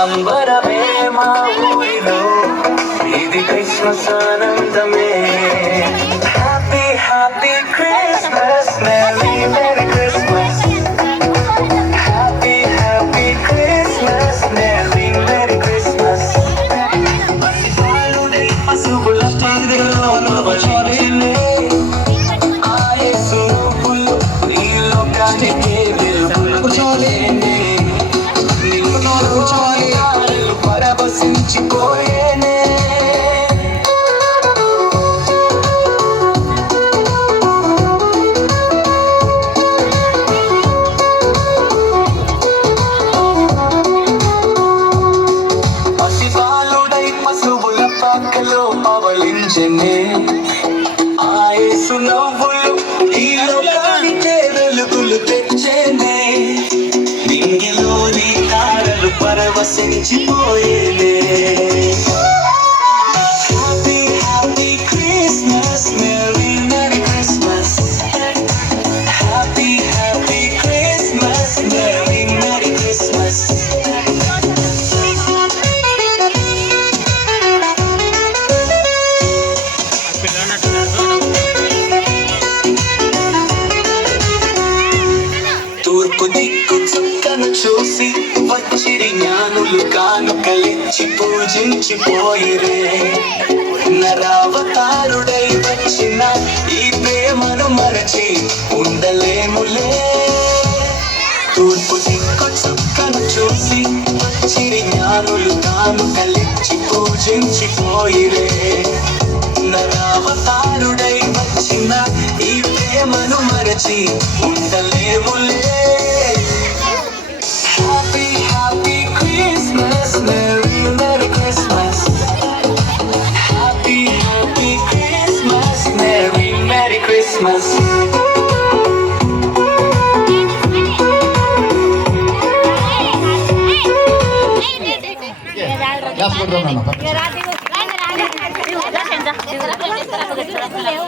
సంబరమే మా ఊరిలో ఇది క్రిస్మస్ ఆనందమే. Happy happy Christmas, merry merry Christmas. Happy happy Christmas, merry merry Christmas. పసుపుల పందిరిలో నవజీవిలే ఆ యేసు పువ్వులు ఈ లోకానికి వెలుగులే. పరవశించిపోయేనే. పసిబాలుడై పశువుల పక్కలో పవళించెనే ఆ యేసు నవ్వులు ఈ లోకానికే వెలుగులు తెచ్చేనే. నింగిలోని తారలు పరవశించిపోయేనే. Happy happy Christmas, merry merry Christmas. Happy happy Christmas, merry merry Christmas. తూర్పు దిక్కు చుక్కను చూసి వచ్చిరి జ్ఞానులు కానుకలిచ్చి పూజించిపోయిరే. నరావతారుడై వచ్చిన ఈ ప్రేమను మరచి ఉండలేములే. తూర్పు దిక్కు చుక్కను చూసి వచ్చిరి జ్ఞానులు కానుకలిచ్చి పూజించిపోయిరే. నరావతారుడై వచ్చిన ఈ ప్రేమను మరచి ఉండలేములే. Happy happy Christmas, merry merry Christmas. Happy happy Christmas, merry merry Christmas.